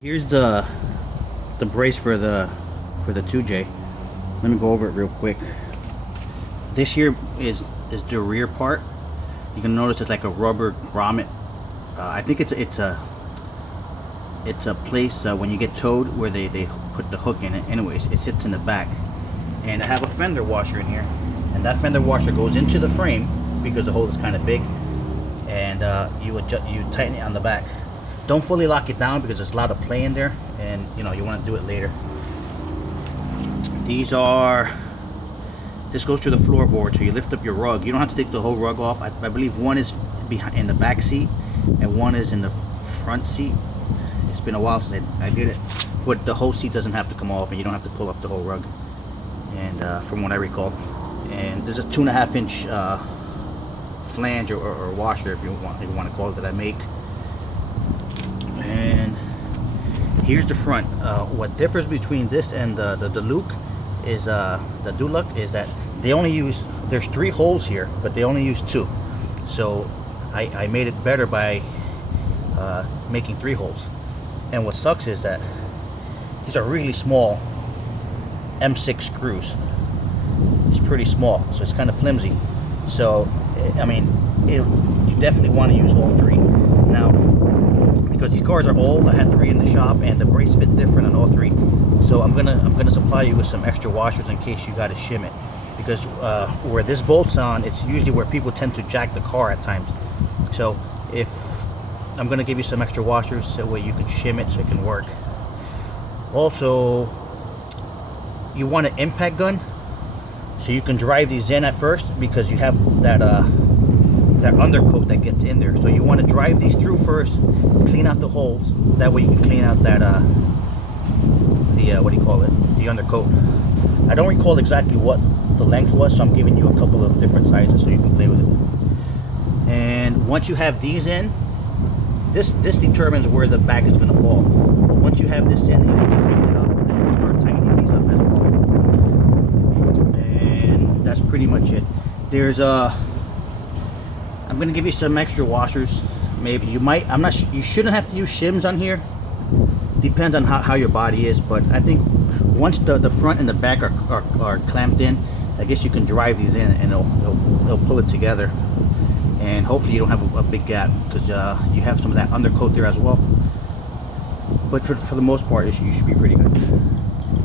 Here's the brace for the 2J. Let me go over it real quick. This here is the rear part. You can notice it's like a rubber grommet. I think it's a place when you get towed where they put the hook in it. Anyways, it sits in the back, and I have a fender washer in here, and that fender washer goes into the frame because the hole is kind of big, and you tighten it on the back. Don't fully lock it down because there's a lot of play in there, and you want to do it later. This goes to the floorboard, so you lift up your rug. You don't have to take the whole rug off. I believe one is behind in the back seat and one is in the front seat. It's been a while since I did it, but the whole seat doesn't have to come off, and you don't have to pull up the whole rug. And from what I recall, and there's a 2.5-inch flange or washer, if you want to call it, that I make. And here's the front. What differs between this and the Duluc is the Duluc is that they only use, there's 3 holes here, but they only use 2. So I made it better by making 3 holes. And what sucks is that these are really small M6 screws. It's pretty small, so it's kind of flimsy. So I mean, you definitely want to use all 3. Now, because these cars are old, I had 3 in the shop, and the brace fit different on all 3. So I'm gonna supply you with some extra washers in case you got to shim it, because where this bolts on, it's usually where people tend to jack the car at times. So if I'm gonna give you some extra washers so way you can shim it so it can work. Also, you want an impact gun so you can drive these in at first, because you have that undercoat that gets in there. So you want to drive these through first, clean out the holes. That way you can clean out that what do you call it? The undercoat. I don't recall exactly what the length was, so I'm giving you a couple of different sizes so you can play with it. And once you have these in, this determines where the back is going to fall. Once you have this in, you can tighten it up, and then you start tightening these up as well. And that's pretty much it. There's I'm gonna give you some extra washers. Maybe you might. I'm not. You shouldn't have to use shims on here. Depends on how your body is. But I think once the front and the back are clamped in, I guess you can drive these in, and it'll pull it together. And hopefully you don't have a big gap, because you have some of that undercoat there as well. But for the most part, you should be pretty good.